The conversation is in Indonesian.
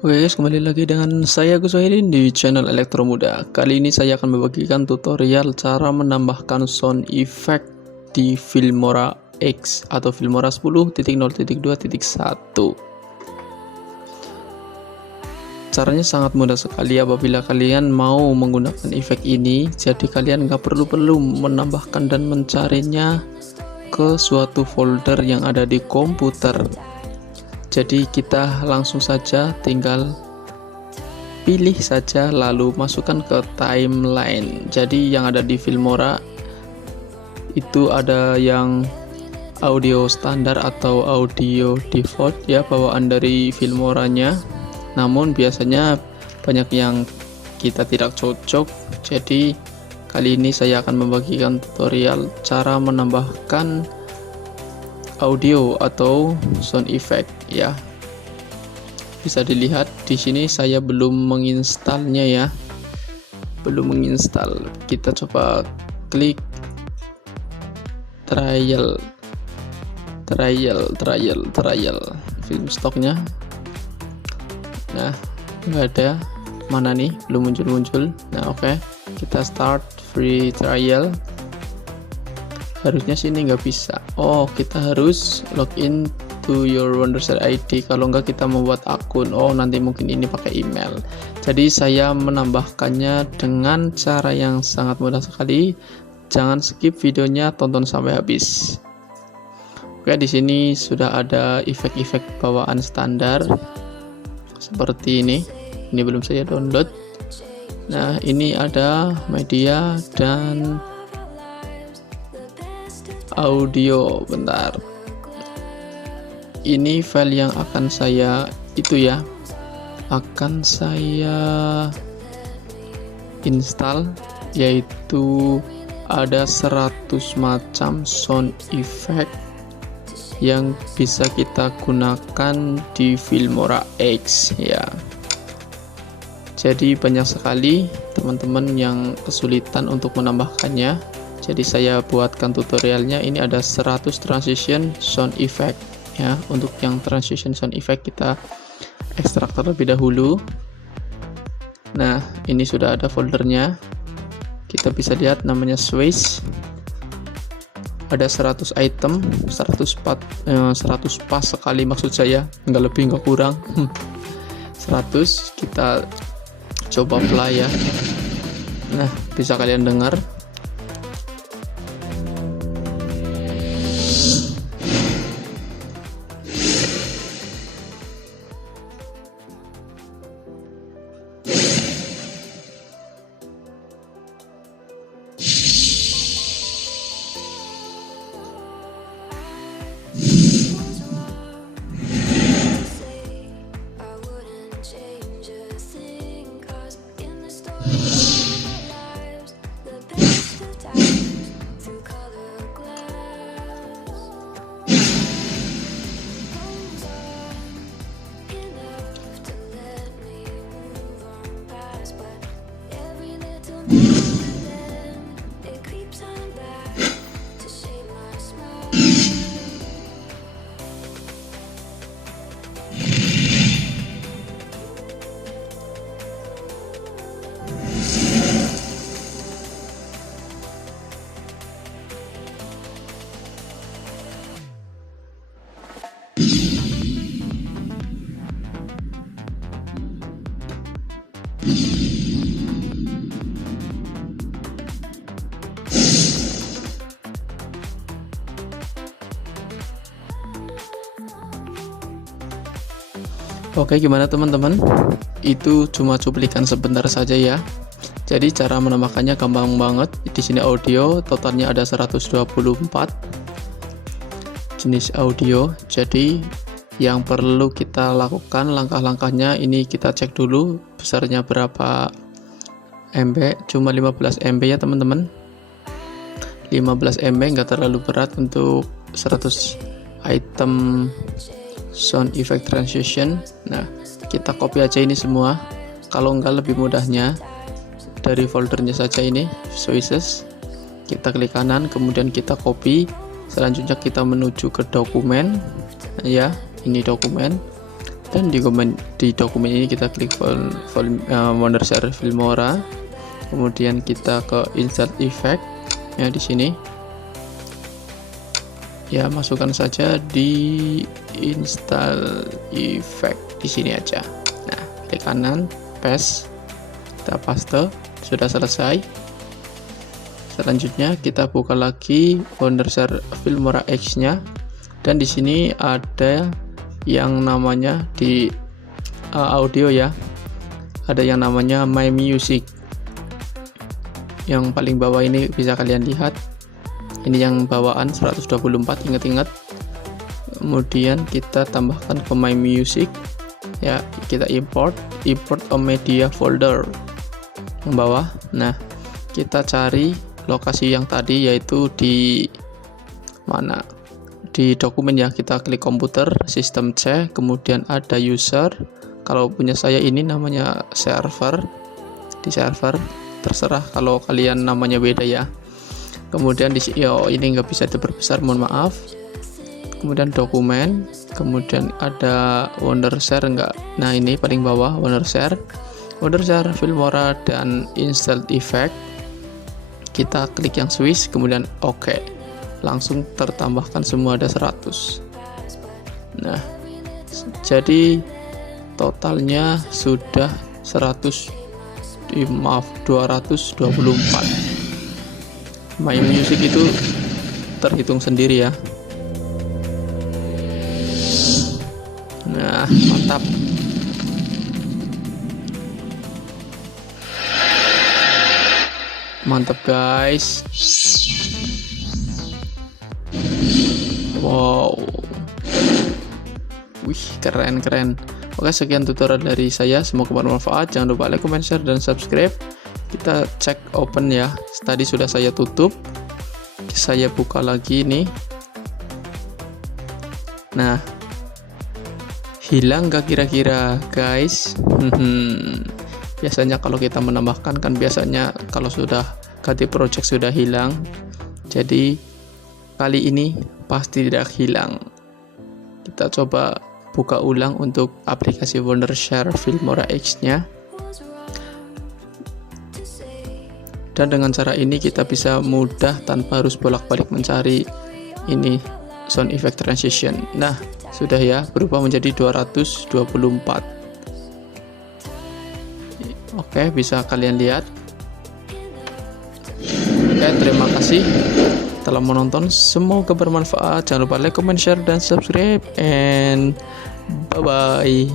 Oke guys, kembali lagi dengan saya Gus Wahidin di channel Elektro Muda. Kali ini saya akan membagikan tutorial cara menambahkan sound effect di Filmora X atau Filmora 10.0.2.1. Caranya sangat mudah sekali apabila kalian mau menggunakan efek ini. Jadi kalian nggak perlu menambahkan dan mencarinya ke suatu folder yang ada di komputer. Jadi kita langsung saja tinggal pilih saja lalu masukkan ke timeline. Jadi yang ada di Filmora itu ada yang audio standar atau audio default ya, bawaan dari Filmoranya. Namun biasanya banyak yang kita tidak cocok. Jadi kali ini saya akan membagikan tutorial cara menambahkan audio atau sound effect ya. Bisa dilihat di sini saya belum menginstalnya ya. Belum menginstal. Kita coba klik trial film stoknya. Nah, nggak ada. Mana nih? Belum muncul. Nah, oke. Kita start free trial. Harusnya sini nggak bisa. Oh, kita harus login to your Wondershare ID. Kalau nggak kita membuat akun. Oh, nanti mungkin ini pakai email. Jadi saya menambahkannya dengan cara yang sangat mudah sekali. Jangan skip videonya, tonton sampai habis. Oke, di sini sudah ada efek-efek bawaan standar seperti ini. Ini belum saya download. Nah, ini ada media dan audio. Bentar, ini file yang akan saya install, yaitu ada 100 macam sound effect yang bisa kita gunakan di Filmora X ya. Jadi banyak sekali teman-teman yang kesulitan untuk menambahkannya. Jadi saya buatkan tutorialnya. Ini ada 100 transition sound effect ya. Untuk yang transition sound effect kita ekstrak terlebih dahulu. Nah, ini sudah ada foldernya. Kita bisa lihat namanya Swiss. Ada 100 item, 100 pas sekali maksud saya, nggak lebih nggak kurang. 100 kita coba play ya. Nah, bisa kalian dengar. Oke, gimana teman-teman? Itu cuma cuplikan sebentar saja ya. Jadi cara menambahkannya gampang banget. Di sini audio, totalnya ada 124 jenis audio. Jadi yang perlu kita lakukan langkah-langkahnya ini kita cek dulu besarnya berapa MB. Cuma 15 MB ya teman-teman. 15 MB nggak terlalu berat untuk 100 item sound effect transition. Nah, kita copy aja ini semua. Kalau enggak lebih mudahnya dari foldernya saja ini Swisses. Kita klik kanan, kemudian kita copy. Selanjutnya kita menuju ke dokumen ya, ini dokumen. Dan di dokumen ini kita klik Wondershare Filmora, kemudian kita ke insert effect ya di sini. Ya, masukkan saja di install effect di sini aja. Nah, klik kanan, paste, kita paste, sudah selesai. Selanjutnya kita buka lagi Wondershare Filmora X-nya, dan di sini ada yang namanya di audio ya, ada yang namanya My Music. Yang paling bawah ini bisa kalian lihat. Ini yang bawaan 124, ingat-ingat. Kemudian kita tambahkan ke My Music ya, kita import a media folder yang bawah. Nah, kita cari lokasi yang tadi, yaitu di mana, di dokumen ya. Kita klik komputer, sistem C, kemudian ada user. Kalau punya saya ini namanya server, di server, terserah kalau kalian namanya beda ya. Kemudian di ini nggak bisa diperbesar, mohon maaf. Kemudian dokumen, kemudian ada Wondershare enggak. Nah, ini paling bawah Wondershare Filmora dan install effect. Kita klik yang Swiss, kemudian OK. Langsung tertambahkan semua, ada 100. Nah, jadi totalnya sudah 224. My Music itu terhitung sendiri ya. Nah, mantap. Mantap guys. Wow. Wih, keren. Oke, sekian tutorial dari saya, semoga bermanfaat. Jangan lupa like, comment, share, dan subscribe. Kita cek open ya, tadi sudah saya tutup, saya buka lagi nih. Nah, hilang gak kira-kira guys? Biasanya kalau kita menambahkan kan biasanya kalau sudah ganti project sudah hilang. Jadi kali ini pasti tidak hilang. Kita coba buka ulang untuk aplikasi Wondershare Filmora X nya. Dan dengan cara ini kita bisa mudah tanpa harus bolak-balik mencari ini sound effect transition. Nah, sudah ya, berubah menjadi 224. Oke, bisa kalian lihat. Oke, terima kasih telah menonton, semoga bermanfaat. Jangan lupa like, comment, share, dan subscribe, and bye bye.